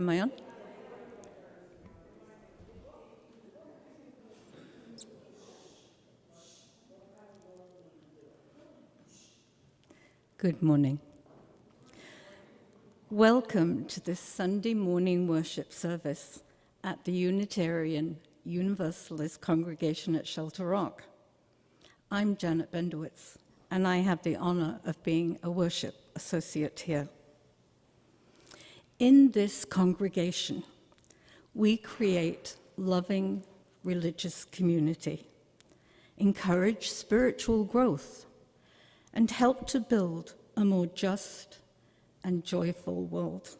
Am I on? Good morning. Welcome to this Sunday morning worship service at the Unitarian Universalist Congregation at Shelter Rock. I'm Janet Bendowitz, and I have the honor of being a worship associate here. In this congregation, we create loving religious community, encourage spiritual growth, and help to build a more just and joyful world.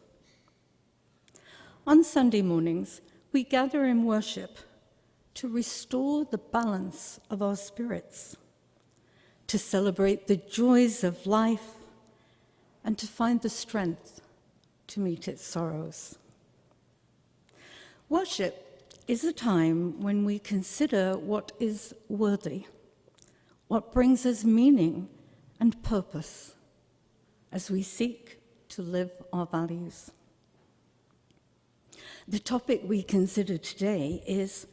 On Sunday mornings, we gather in worship to restore the balance of our spirits, to celebrate the joys of life, and to find the strength to meet its sorrows. Worship is a time when we consider what is worthy, what brings us meaning and purpose as we seek to live our values. The topic we consider today is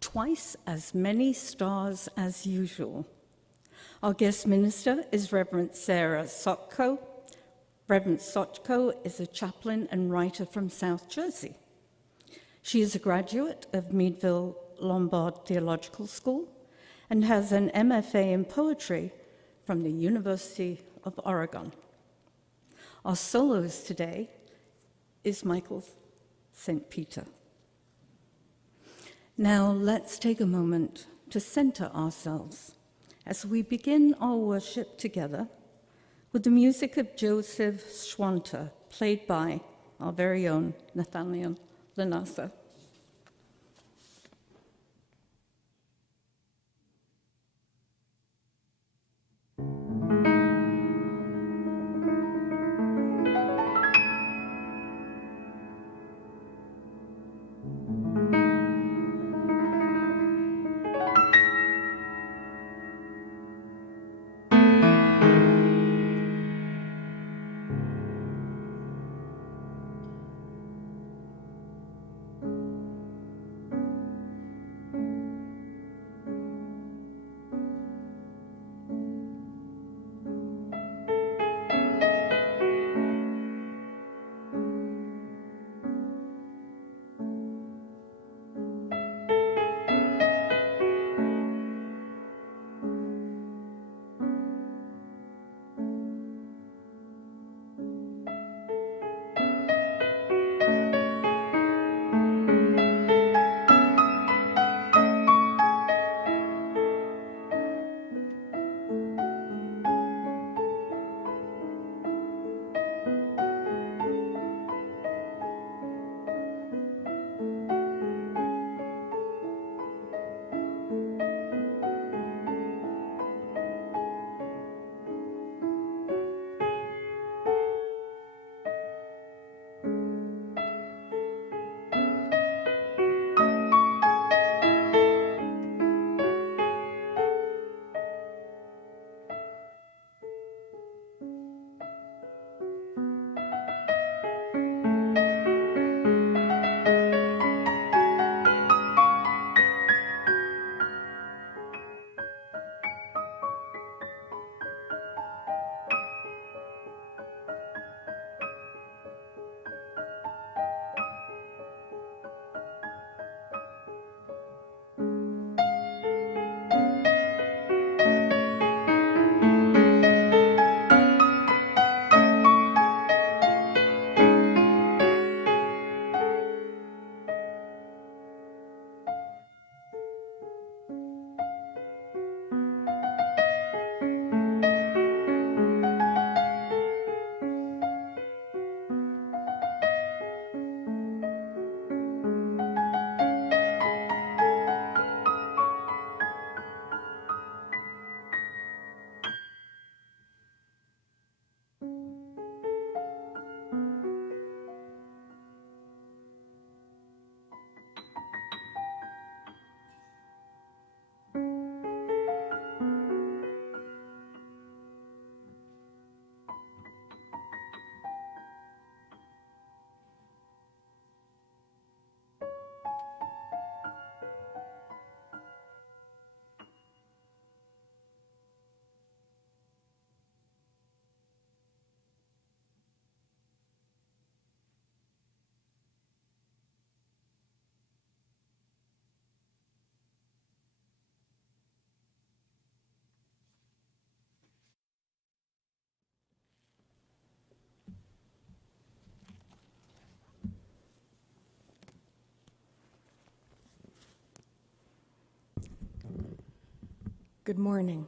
twice as many stars as usual. Our guest minister is Reverend Sarah Sotko. Reverend Sotko is a chaplain and writer from South Jersey. She is a graduate of Meadville Lombard Theological School and has an MFA in poetry from the University of Oregon. Our soloist today is Michael St. Peter. Now let's take a moment to center ourselves as we begin our worship together with the music of Joseph Schwanter, played by our very own Nathaniel Lanasa. Good morning.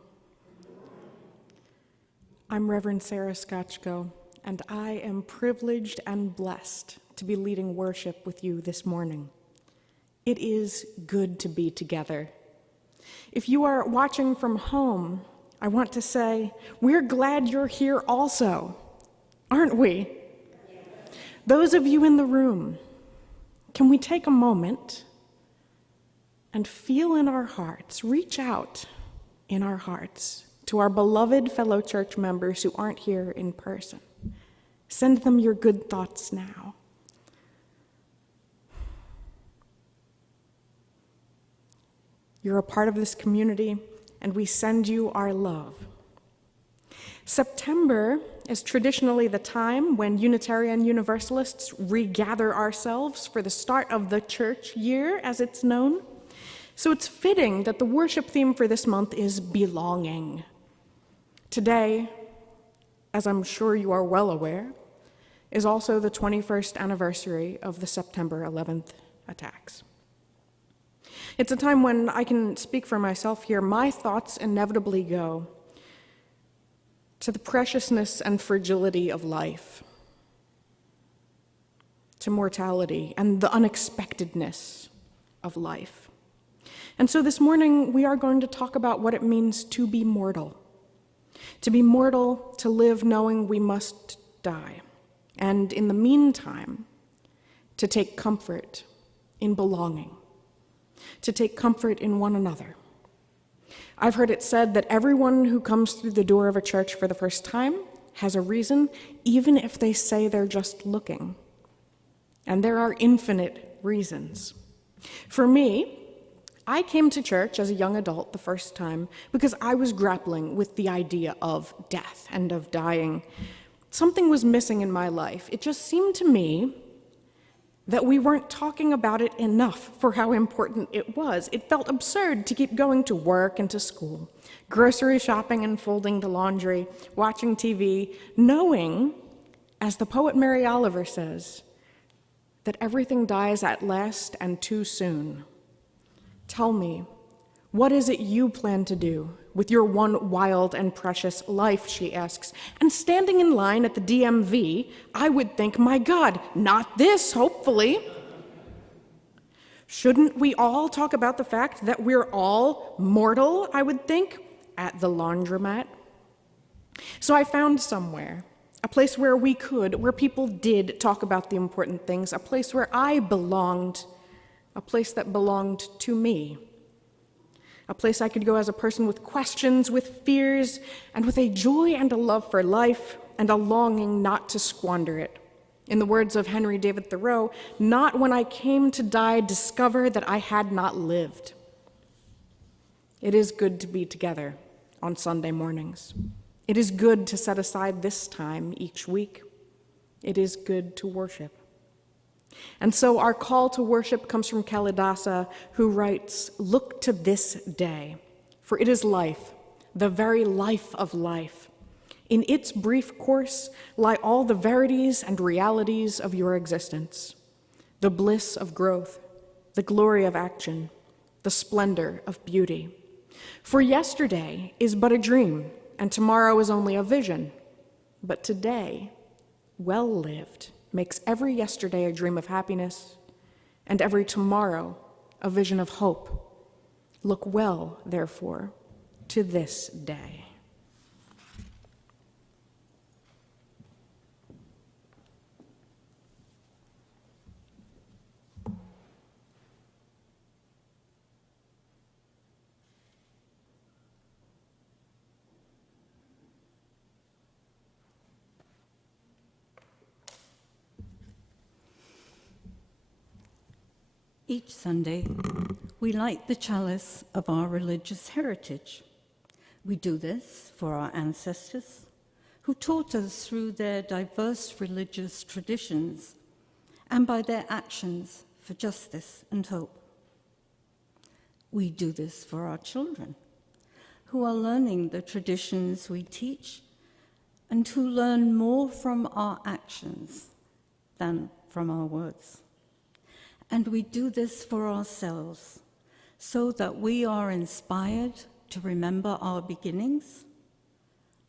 I'm Reverend Sarah Scotchko, and I am privileged and blessed to be leading worship with you this morning. It is good to be together. If you are watching from home, I want to say, we're glad you're here also, aren't we? Those of you in the room, can we take a moment and feel in our hearts, reach out in our hearts to our beloved fellow church members who aren't here in person. Send them your good thoughts now. You're a part of this community, and we send you our love. September is traditionally the time when Unitarian Universalists regather ourselves for the start of the church year, as it's known. So it's fitting that the worship theme for this month is belonging. Today, as I'm sure you are well aware, is also the 21st anniversary of the September 11th attacks. It's a time when I can speak for myself here. My thoughts inevitably go to the preciousness and fragility of life, to mortality and the unexpectedness of life. And so this morning, we are going to talk about what it means to be mortal. To be mortal, to live knowing we must die. And in the meantime, to take comfort in belonging. To take comfort in one another. I've heard it said that everyone who comes through the door of a church for the first time has a reason, even if they say they're just looking. And there are infinite reasons. For me, I came to church as a young adult the first time because I was grappling with the idea of death and of dying. Something was missing in my life. It just seemed to me that we weren't talking about it enough for how important it was. It felt absurd to keep going to work and to school, grocery shopping and folding the laundry, watching TV, knowing, as the poet Mary Oliver says, that everything dies at last and too soon. Tell me, what is it you plan to do with your one wild and precious life, she asks. And standing in line at the DMV, I would think, my God, not this, hopefully. Shouldn't we all talk about the fact that we're all mortal, I would think, at the laundromat? So I found somewhere, a place where people did talk about the important things, a place where I belonged, a place that belonged to me, a place I could go as a person with questions, with fears, and with a joy and a love for life and a longing not to squander it. In the words of Henry David Thoreau, not when I came to die discover that I had not lived. It is good to be together on Sunday mornings. It is good to set aside this time each week. It is good to worship. And so our call to worship comes from Kalidasa, who writes, "Look to this day, for it is life, the very life of life. In its brief course lie all the verities and realities of your existence, the bliss of growth, the glory of action, the splendor of beauty. For yesterday is but a dream, and tomorrow is only a vision. But today, well lived, makes every yesterday a dream of happiness, and every tomorrow a vision of hope. Look well, therefore, to this day." Each Sunday, we light the chalice of our religious heritage. We do this for our ancestors, who taught us through their diverse religious traditions and by their actions for justice and hope. We do this for our children, who are learning the traditions we teach and who learn more from our actions than from our words. And we do this for ourselves, so that we are inspired to remember our beginnings,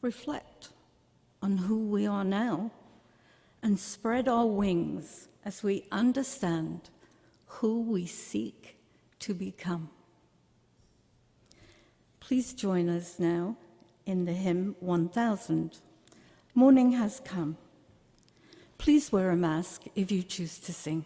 reflect on who we are now, and spread our wings as we understand who we seek to become. Please join us now in the hymn 1000, Morning Has Come. Please wear a mask if you choose to sing.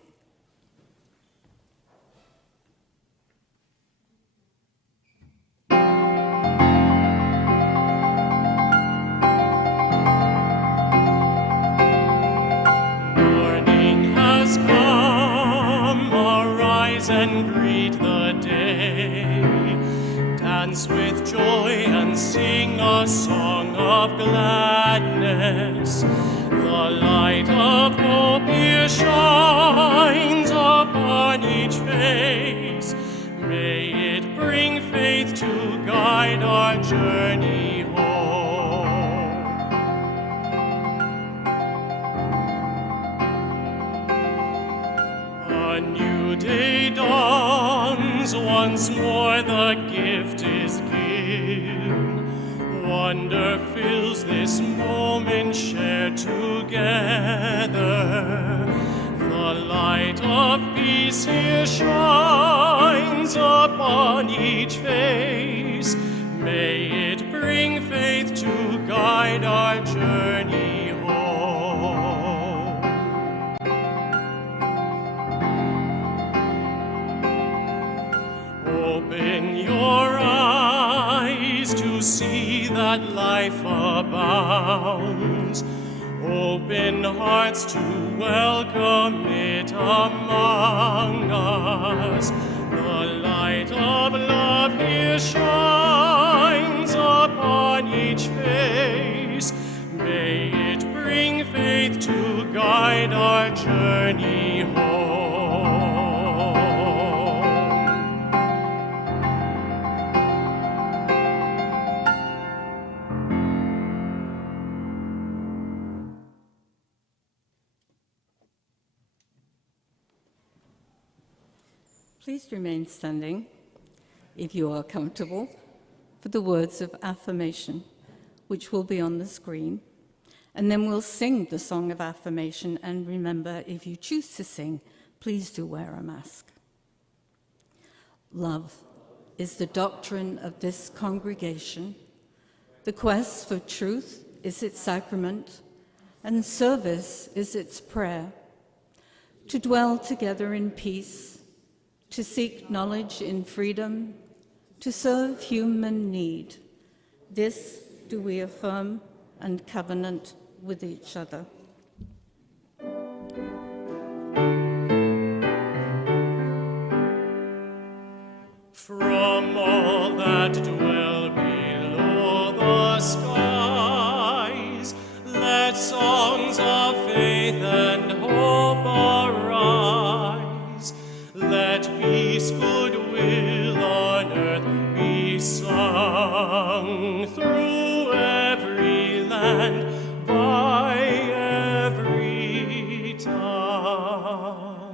Morning has come, arise and greet the day. Dance with joy and sing a song of gladness. The light of hope here shines upon each face. May it bring faith to guide our journey home. A new day dawns, once more the gift is given. Wonder fills this moment shared together. The light of peace here shines upon each face. May it bring faith to guide our journey home. Open your eyes to see that life abounds. Open hearts to welcome it among us. The light of love here shines upon each face. May it bring faith to guide our journey home. Please remain standing, if you are comfortable, for the words of affirmation, which will be on the screen. And then we'll sing the song of affirmation. And remember, if you choose to sing, please do wear a mask. Love is the doctrine of this congregation. The quest for truth is its sacrament, and service is its prayer. To dwell together in peace, to seek knowledge in freedom, to serve human need. This do we affirm and covenant with each other. From all that dwell below the skies, let songs of faith and hope arise. Let peace, goodwill on earth be sung through every land, by every tongue.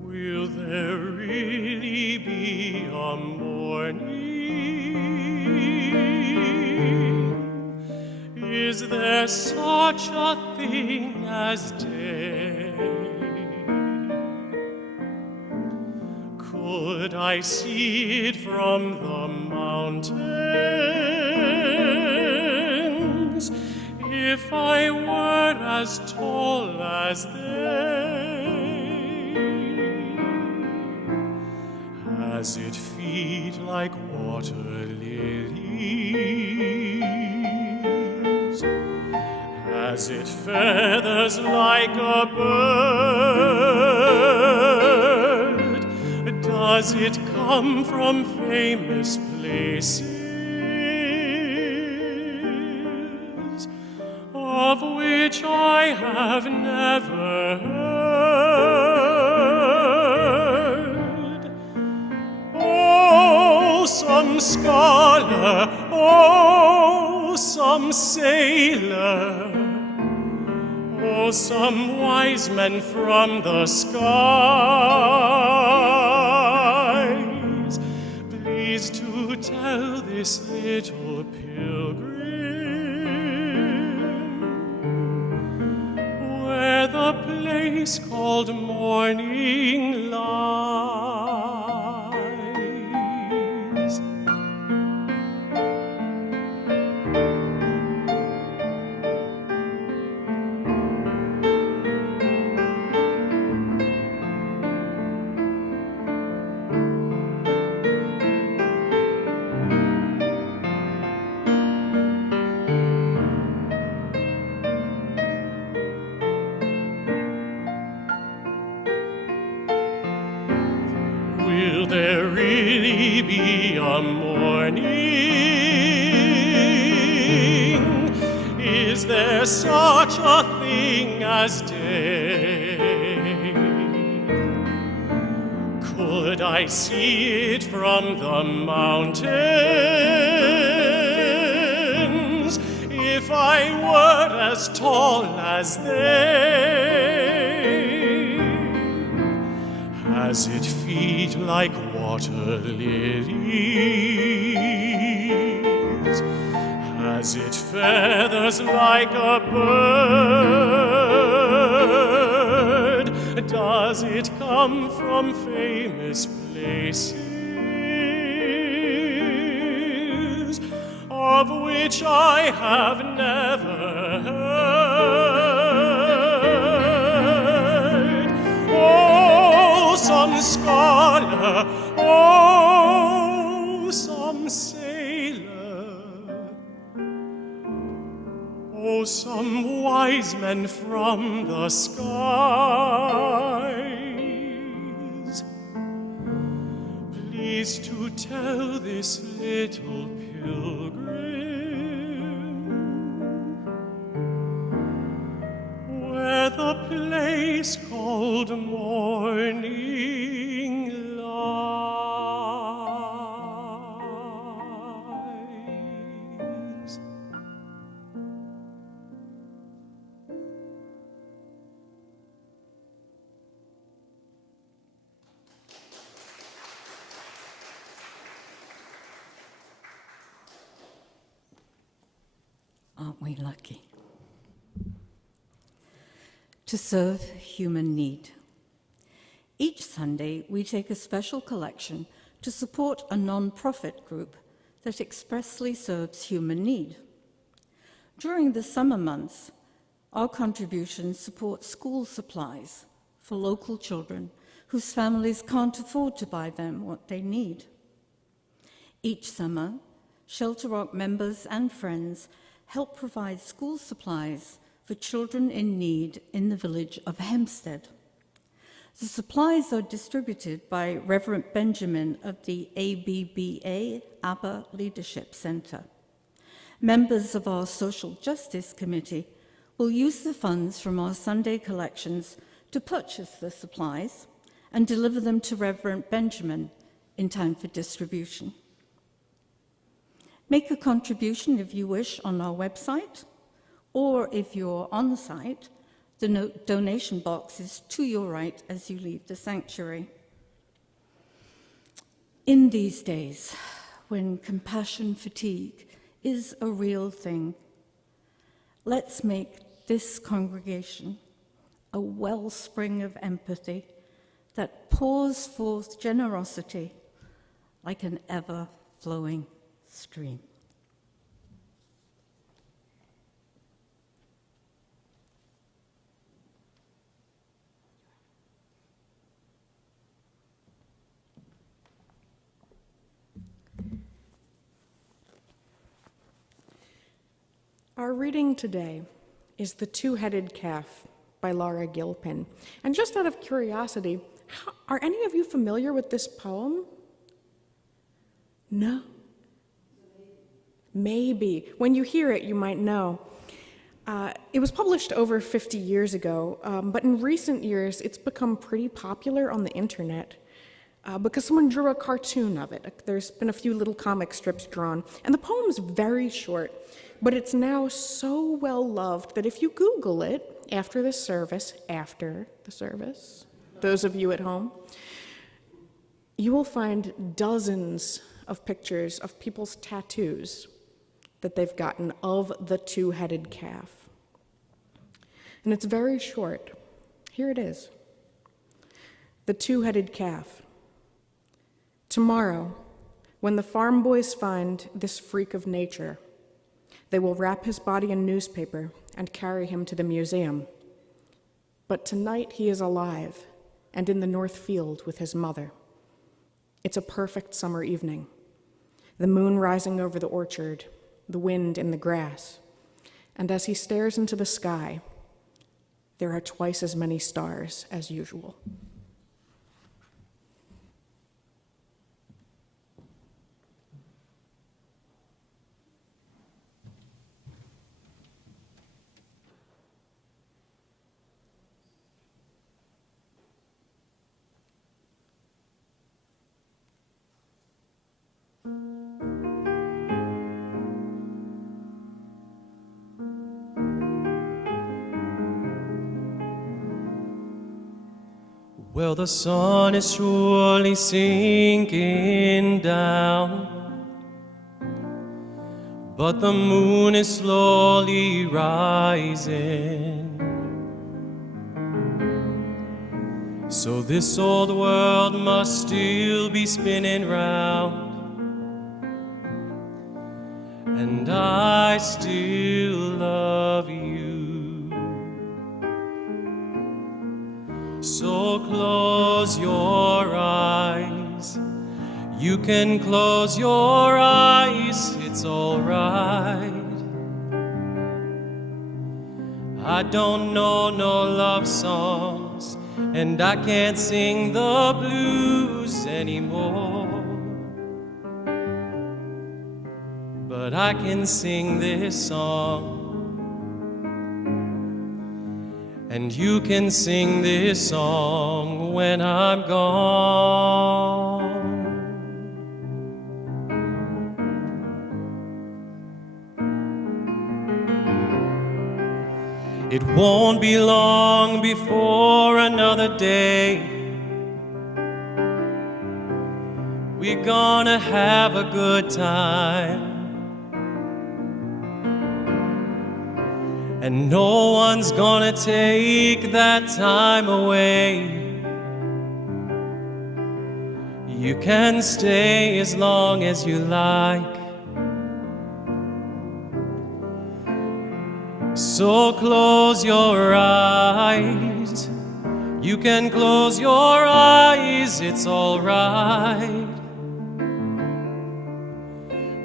Will there really be a morning? Is there such a thing as day? Could I see it from the mountains if I were as tall as they? Has it feet like water lilies? Has it feathers like a bird? Does it come from famous places? which I have never heard. Oh, some scholar, oh, some sailor, oh, some wise men from the skies, please to tell this little pilgrim where the place called morning lies. Will there really be a morning? Is there such a thing as day? Could I see it from the mountains if I were as tall as they? Has it feet like water lilies? Has it feathers like a bird? Does it come from famous places of which I have never heard? Oh, some scholar, oh, some sailor, oh, some wise men from the skies, please to tell this little pilgrim where the place called morning lies. Aren't we lucky? To serve human need. Each Sunday, we take a special collection to support a non-profit group that expressly serves human need. During the summer months, our contributions support school supplies for local children whose families can't afford to buy them what they need. Each summer, Shelter Rock members and friends help provide school supplies for children in need in the village of Hempstead. The supplies are distributed by Reverend Benjamin of the ABBA ABBA Leadership Center. Members of our Social Justice Committee will use the funds from our Sunday collections to purchase the supplies and deliver them to Reverend Benjamin in time for distribution. Make a contribution if you wish on our website, or if you're on site, the donation box is to your right as you leave the sanctuary. In these days, when compassion fatigue is a real thing, let's make this congregation a wellspring of empathy that pours forth generosity like an ever-flowing stream. Our reading today is The Two-Headed Calf by Laura Gilpin. And just out of curiosity, are any of you familiar with this poem? No? Maybe. When you hear it, you might know. It was published over 50 years ago, but in recent years it's become pretty popular on the internet because someone drew a cartoon of it. There's been a few little comic strips drawn, and the poem's very short, but it's now so well loved that if you Google it after the service, those of you at home, you will find dozens of pictures of people's tattoos that they've gotten of the two-headed calf. And it's very short. Here it is. The two-headed calf. Tomorrow, when the farm boys find this freak of nature, they will wrap his body in newspaper and carry him to the museum. But tonight he is alive and in the north field with his mother. It's a perfect summer evening. The moon rising over the orchard, the wind in the grass, and as he stares into the sky, there are twice as many stars as usual. Well, the sun is surely sinking down, but the moon is slowly rising. So this old world must still be spinning round, and I still love you. So close your eyes. You can close your eyes, it's all right. I don't know no love songs, and I can't sing the blues anymore, but I can sing this song. And you can sing this song when I'm gone. It won't be long before another day. We're gonna have a good time, and no one's gonna take that time away. You can stay as long as you like. So close your eyes. You can close your eyes, it's all right.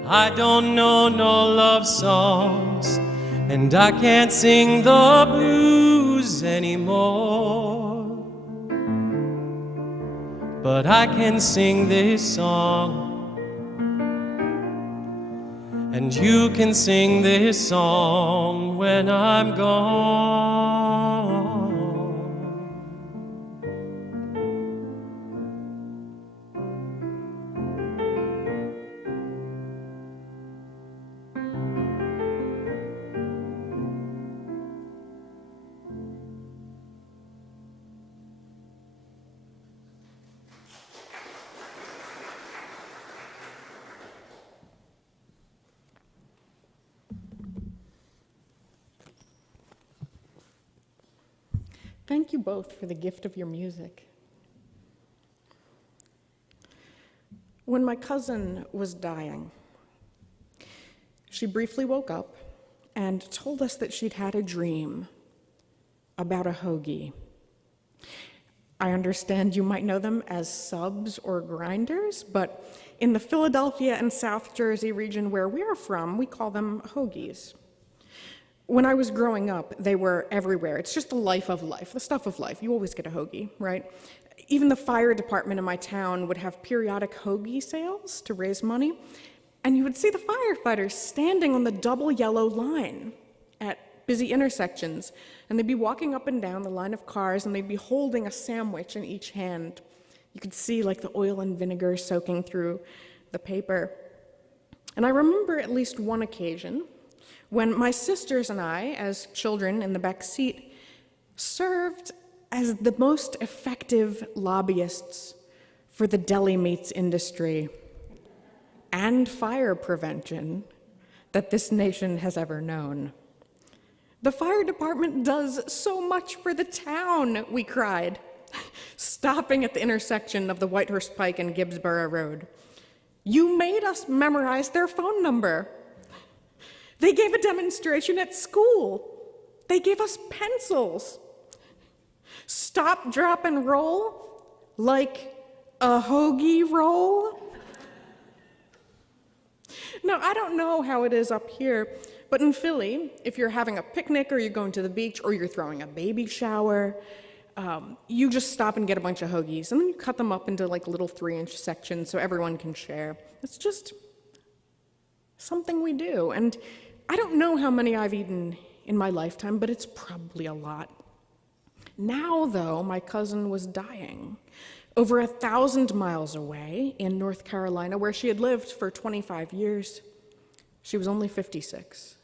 I don't know no love songs, and I can't sing the blues anymore, but I can sing this song. And you can sing this song when I'm gone. Thank you both for the gift of your music. When my cousin was dying, she briefly woke up and told us that she'd had a dream about a hoagie. I understand you might know them as subs or grinders, but in the Philadelphia and South Jersey region where we're from, we call them hoagies. When I was growing up, they were everywhere. It's just the life of life, the stuff of life. You always get a hoagie, right? Even the fire department in my town would have periodic hoagie sales to raise money, and you would see the firefighters standing on the double yellow line at busy intersections, and they'd be walking up and down the line of cars, and they'd be holding a sandwich in each hand. You could see like the oil and vinegar soaking through the paper. And I remember at least one occasion when my sisters and I, as children in the back seat, served as the most effective lobbyists for the deli meats industry and fire prevention that this nation has ever known. The fire department does so much for the town, we cried, stopping at the intersection of the Whitehurst Pike and Gibbsboro Road. You made us memorize their phone number. They gave a demonstration at school. They gave us pencils. Stop, drop, and roll like a hoagie roll. Now, I don't know how it is up here, but in Philly, if you're having a picnic or you're going to the beach or you're throwing a baby shower, you just stop and get a bunch of hoagies, and then you cut them up into like little 3-inch sections so everyone can share. It's just something we do. And I don't know how many I've eaten in my lifetime, but it's probably a lot. Now, though, my cousin was dying over 1,000 miles away in North Carolina, where she had lived for 25 years. She was only 56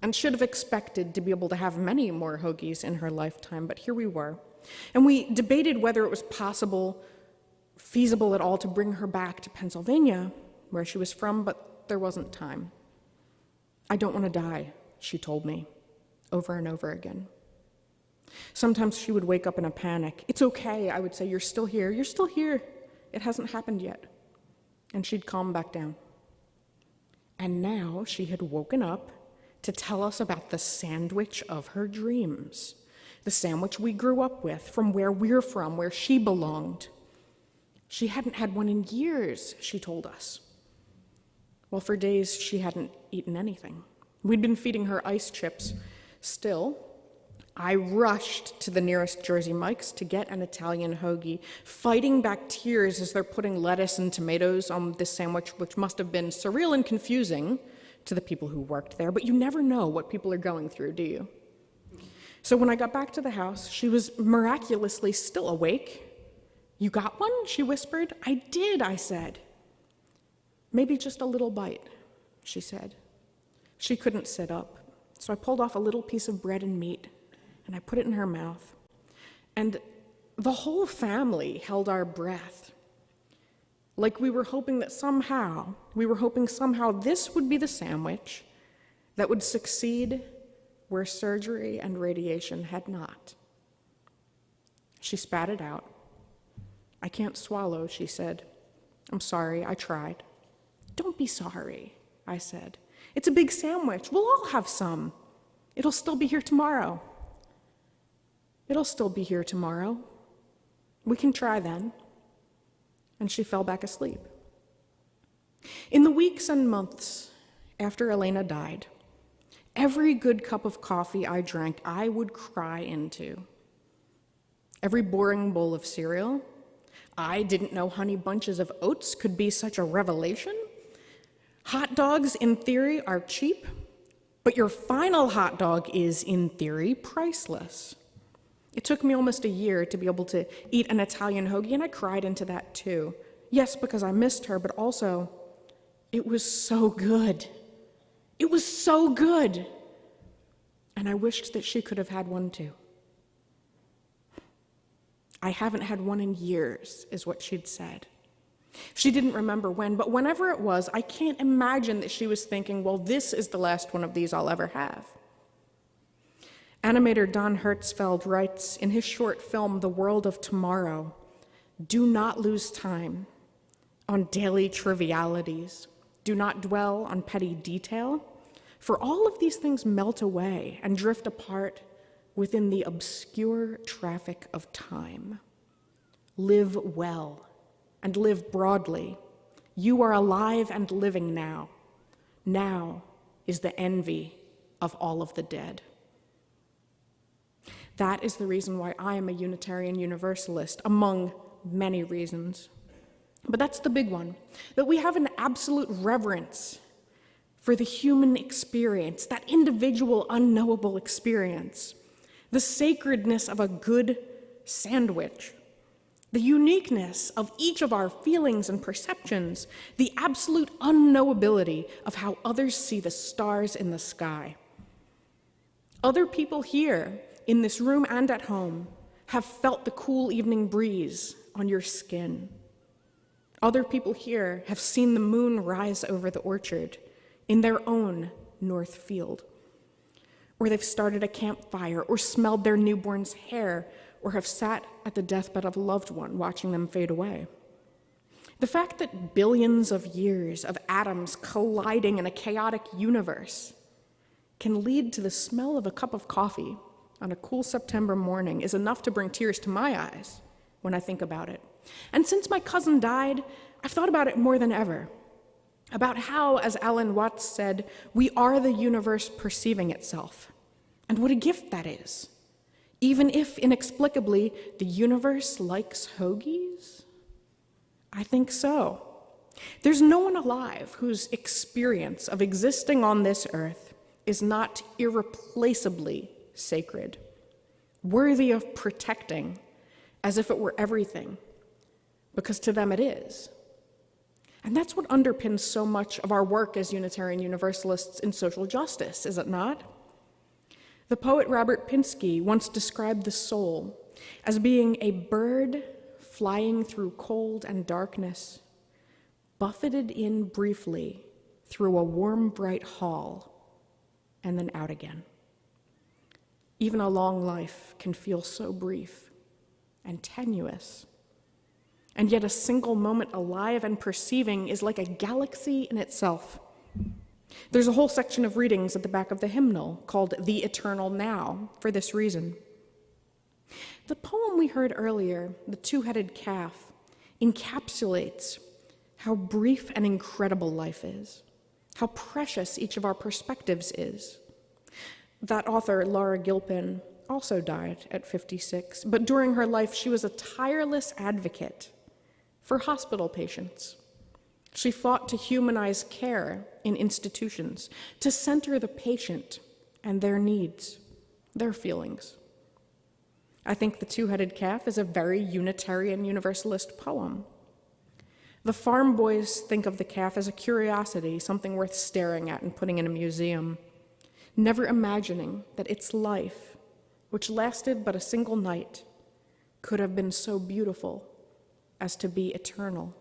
and should have expected to be able to have many more hoagies in her lifetime, but here we were. And we debated whether it was feasible at all to bring her back to Pennsylvania, where she was from, but there wasn't time. I don't want to die, she told me, over and over again. Sometimes she would wake up in a panic. It's okay, I would say, you're still here, you're still here. It hasn't happened yet. And she'd calm back down. And now she had woken up to tell us about the sandwich of her dreams, the sandwich we grew up with, from where we're from, where she belonged. She hadn't had one in years, she told us. Well, for days she hadn't eaten anything. We'd been feeding her ice chips. Still, I rushed to the nearest Jersey Mike's to get an Italian hoagie, fighting back tears as they're putting lettuce and tomatoes on this sandwich, which must have been surreal and confusing to the people who worked there, but you never know what people are going through, do you? So when I got back to the house, she was miraculously still awake. You got one? She whispered. I did, I said. Maybe just a little bite, she said. She couldn't sit up, so I pulled off a little piece of bread and meat, and I put it in her mouth. And the whole family held our breath, like we were hoping somehow this would be the sandwich that would succeed where surgery and radiation had not. She spat it out. I can't swallow, she said. I'm sorry, I tried. Don't be sorry, I said. It's a big sandwich. We'll all have some. It'll still be here tomorrow. It'll still be here tomorrow. We can try then. And she fell back asleep. In the weeks and months after Elena died, every good cup of coffee I drank, I would cry into. Every boring bowl of cereal. I didn't know Honey Bunches of Oats could be such a revelation. Hot dogs, in theory, are cheap, but your final hot dog is, in theory, priceless. It took me almost a year to be able to eat an Italian hoagie, and I cried into that too. Yes, because I missed her, but also, it was so good. It was so good. And I wished that she could have had one too. I haven't had one in years, is what she'd said. She didn't remember when, but whenever it was, I can't imagine that she was thinking, well, this is the last one of these I'll ever have. Animator Don Hertzfeld writes in his short film, The World of Tomorrow, do not lose time on daily trivialities. Do not dwell on petty detail, for all of these things melt away and drift apart within the obscure traffic of time. Live well and live broadly. You are alive and living now. Now is the envy of all of the dead. That is the reason why I am a Unitarian Universalist, among many reasons. But that's the big one, that we have an absolute reverence for the human experience, that individual, unknowable experience, the sacredness of a good sandwich, the uniqueness of each of our feelings and perceptions, the absolute unknowability of how others see the stars in the sky. Other people here, in this room and at home, have felt the cool evening breeze on your skin. Other people here have seen the moon rise over the orchard in their own north field. Or they've started a campfire, or smelled their newborn's hair, or have sat at the deathbed of a loved one watching them fade away. The fact that billions of years of atoms colliding in a chaotic universe can lead to the smell of a cup of coffee on a cool September morning is enough to bring tears to my eyes when I think about it. And since my cousin died, I've thought about it more than ever. About how, as Alan Watts said, we are the universe perceiving itself. And what a gift that is. Even if, inexplicably, the universe likes hoagies? I think so. There's no one alive whose experience of existing on this earth is not irreplaceably sacred, worthy of protecting as if it were everything, because to them it is. And that's what underpins so much of our work as Unitarian Universalists in social justice, is it not? The poet Robert Pinsky once described the soul as being a bird flying through cold and darkness, buffeted in briefly through a warm, bright hall, and then out again. Even a long life can feel so brief and tenuous. And yet a single moment alive and perceiving is like a galaxy in itself. There's a whole section of readings at the back of the hymnal called The Eternal Now for this reason. The poem we heard earlier, The Two-Headed Calf, encapsulates how brief and incredible life is, how precious each of our perspectives is. That author, Laura Gilpin, also died at 56, but during her life she was a tireless advocate for hospital patients. She fought to humanize care in institutions, to center the patient and their needs, their feelings. I think The Two-Headed Calf is a very Unitarian Universalist poem. The farm boys think of the calf as a curiosity, something worth staring at and putting in a museum, never imagining that its life, which lasted but a single night, could have been so beautiful as to be eternal.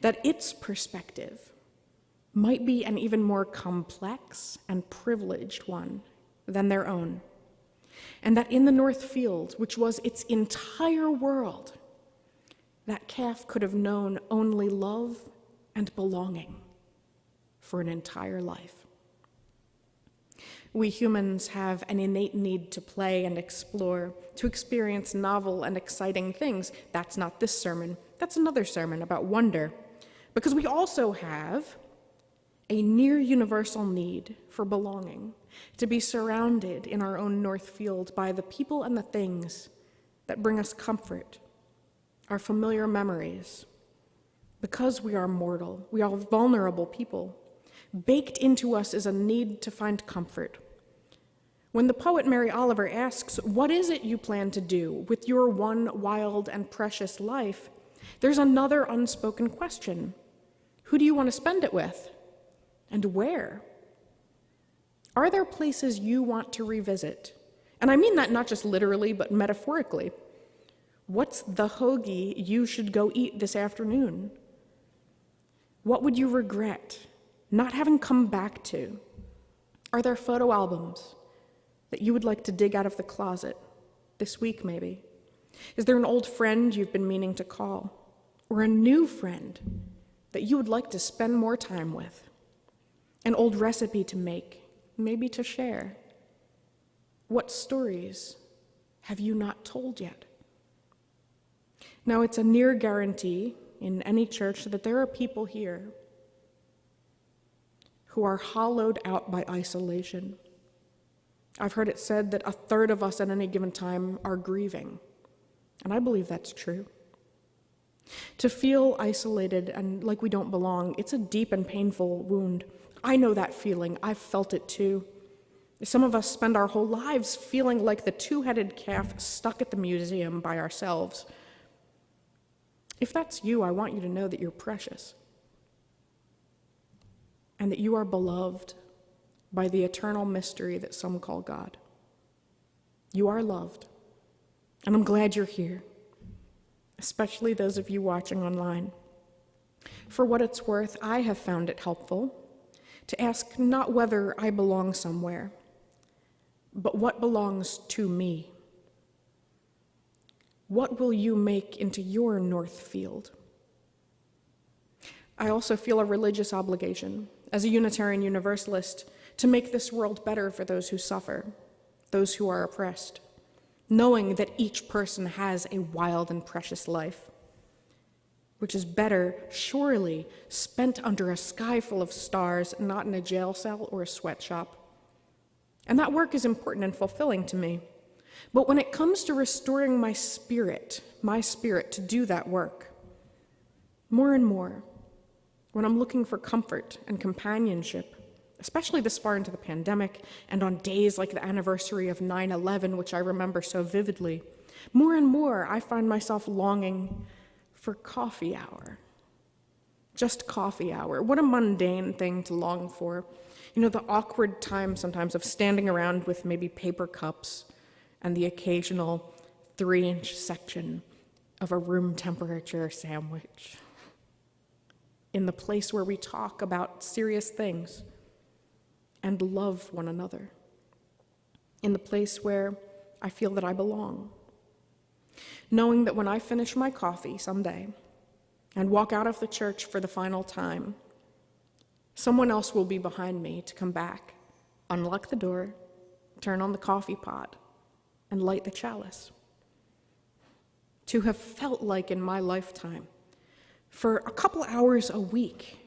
That its perspective might be an even more complex and privileged one than their own. And that in the North Field, which was its entire world, that calf could have known only love and belonging for an entire life. We humans have an innate need to play and explore, to experience novel and exciting things. That's not this sermon. That's another sermon about wonder. Because we also have a near universal need for belonging, to be surrounded in our own North Field by the people and the things that bring us comfort, our familiar memories. Because we are mortal, we are vulnerable people. Baked into us is a need to find comfort. When the poet Mary Oliver asks, "What is it you plan to do with your one wild and precious life?" there's another unspoken question. Who do you want to spend it with? And where? Are there places you want to revisit? And I mean that not just literally, but metaphorically. What's the hoagie you should go eat this afternoon? What would you regret not having come back to? Are there photo albums that you would like to dig out of the closet this week, maybe? Is there an old friend you've been meaning to call? Or a new friend that you would like to spend more time with? An old recipe to make, maybe to share? What stories have you not told yet? Now, it's a near guarantee in any church that there are people here who are hollowed out by isolation. I've heard it said that a third of us at any given time are grieving, and I believe that's true. To feel isolated and like we don't belong, it's a deep and painful wound. I know that feeling. I've felt it too. Some of us spend our whole lives feeling like the two-headed calf stuck at the museum by ourselves. If that's you, I want you to know that you're precious and that you are beloved by the eternal mystery that some call God. You are loved, and I'm glad you're here, especially those of you watching online. For what it's worth, I have found it helpful to ask not whether I belong somewhere, but what belongs to me. What will you make into your North Field? I also feel a religious obligation, as a Unitarian Universalist, to make this world better for those who suffer, those who are oppressed, knowing that each person has a wild and precious life, which is better, surely, spent under a sky full of stars, not in a jail cell or a sweatshop. And that work is important and fulfilling to me. But when it comes to restoring my spirit to do that work, more and more, when I'm looking for comfort and companionship, especially this far into the pandemic and on days like the anniversary of 9/11, which I remember so vividly, more and more I find myself longing for coffee hour. Just coffee hour. What a mundane thing to long for. You know, the awkward time sometimes of standing around with maybe paper cups and the occasional 3-inch section of a room temperature sandwich. In the place where we talk about serious things and love one another. In the place where I feel that I belong. Knowing that when I finish my coffee someday and walk out of the church for the final time, someone else will be behind me to come back, unlock the door, turn on the coffee pot, and light the chalice. To have felt like in my lifetime, for a couple hours a week,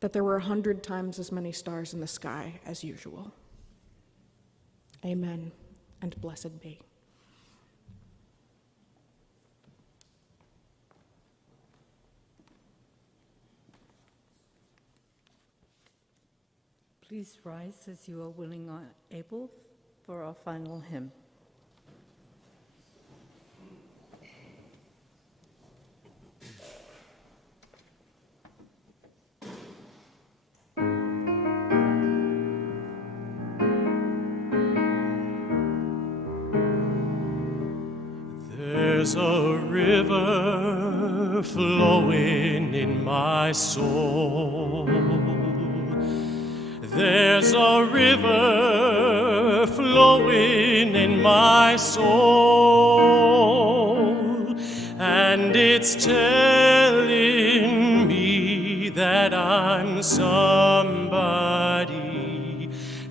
that there were 100 times as many stars in the sky as usual. Amen, and blessed be. Please rise as you are willing or able for our final hymn. There's a river flowing in my soul. There's a river flowing in my soul, and it's telling me that I'm somebody.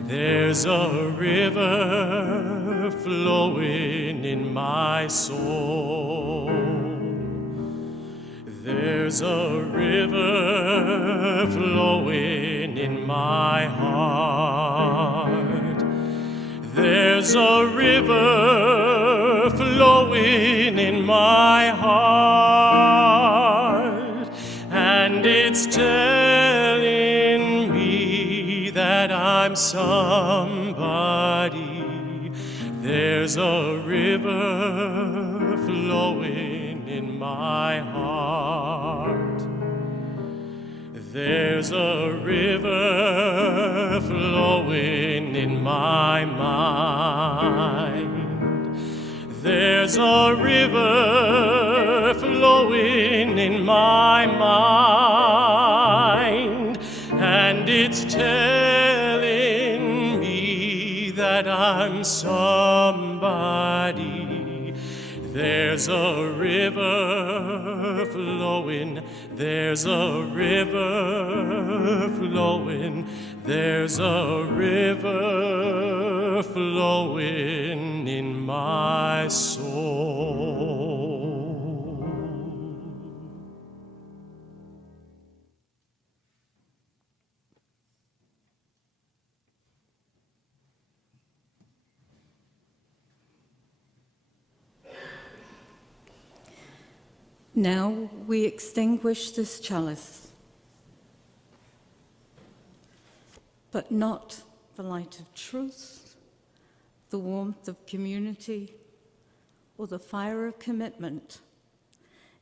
There's a river flowing in my soul. There's a river flowing in my heart. There's a river flowing in my heart, and it's telling me that I'm somebody. There's a river flowing in my heart. There's a river flowing in my mind. There's a river flowing in my mind, and it's telling me that I'm somebody. There's a river flowing, there's a river flowing, there's a river flowing in my soul. Now we extinguish this chalice. but not the light of truth, the warmth of community, or the fire of commitment.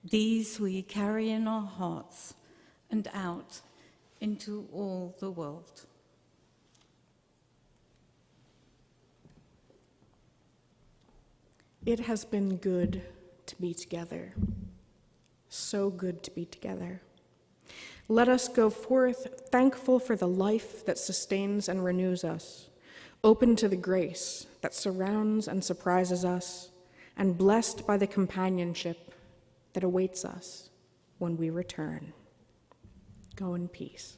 These we carry in our hearts and out into all the world. It has been good to be together, so good to be together. Let us go forth thankful for the life that sustains and renews us, open to the grace that surrounds and surprises us, and blessed by the companionship that awaits us when we return. Go in peace.